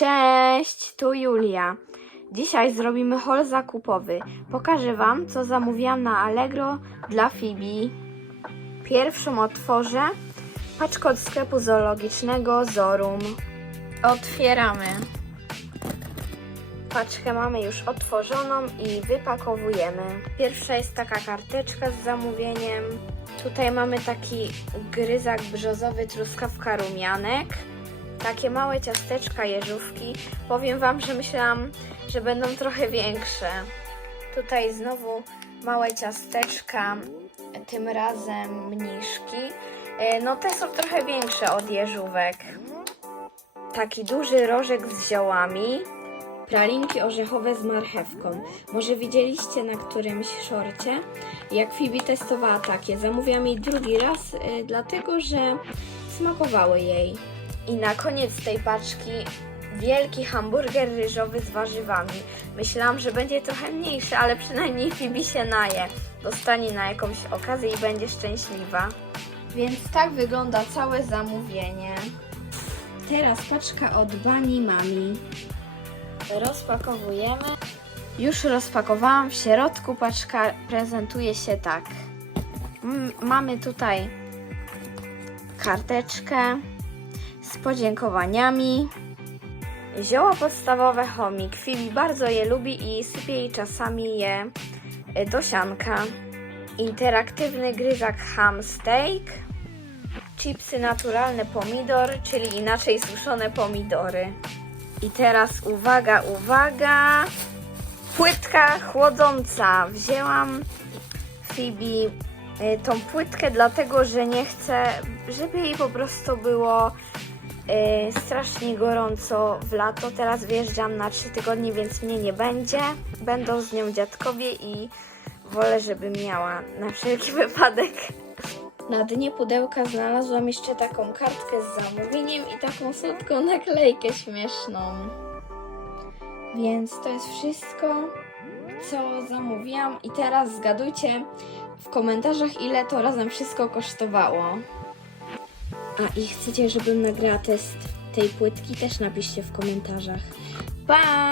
Cześć, tu Julia. Dzisiaj zrobimy haul zakupowy. Pokażę Wam, co zamówiłam na Allegro dla Fibi. Pierwszą otworzę paczkę od sklepu zoologicznego Zorum. Otwieramy. Paczkę mamy już otworzoną i wypakowujemy. Pierwsza jest taka karteczka z zamówieniem. Tutaj mamy taki gryzak brzozowy truskawka rumianek. Takie małe ciasteczka jeżówki. Powiem Wam, że myślałam, że będą trochę większe. Tutaj znowu małe ciasteczka, tym razem mniszki. E, No te są trochę większe od jeżówek. Taki duży rożek z ziołami. Pralinki orzechowe z marchewką. Może widzieliście na którymś szorcie, jak Fibi testowała takie. Zamówiłam jej drugi raz, y, dlatego że smakowały jej. I na koniec tej paczki wielki hamburger ryżowy z warzywami. Myślałam, że będzie trochę mniejszy, ale przynajmniej Fibi się naje. Dostanie na jakąś okazję i będzie szczęśliwa. Więc tak wygląda całe zamówienie. Teraz paczka od Bani Mami. Rozpakowujemy. Już rozpakowałam. W środku paczka prezentuje się tak. M- mamy tutaj karteczkę z podziękowaniami. Zioła podstawowe chomik. Fibi bardzo je lubi i sypie jej czasami je y, do sianka. Interaktywny gryzak ham steak. Chipsy naturalne pomidor, czyli inaczej suszone pomidory. I teraz uwaga, uwaga. Płytka chłodząca. Wzięłam Fibi y, tą płytkę, dlatego że nie chcę, żeby jej po prostu było strasznie gorąco w lato. Teraz wjeżdżam na 3 tygodnie, więc mnie nie będzie. Będą z nią dziadkowie i wolę, żeby miała na wszelki wypadek. Na dnie pudełka znalazłam jeszcze taką kartkę z zamówieniem i taką słodką naklejkę śmieszną. Więc to jest wszystko, co zamówiłam. I teraz zgadujcie w komentarzach, ile to razem wszystko kosztowało. A i chcecie, żebym nagrała test tej płytki? Też napiszcie w komentarzach. Pa!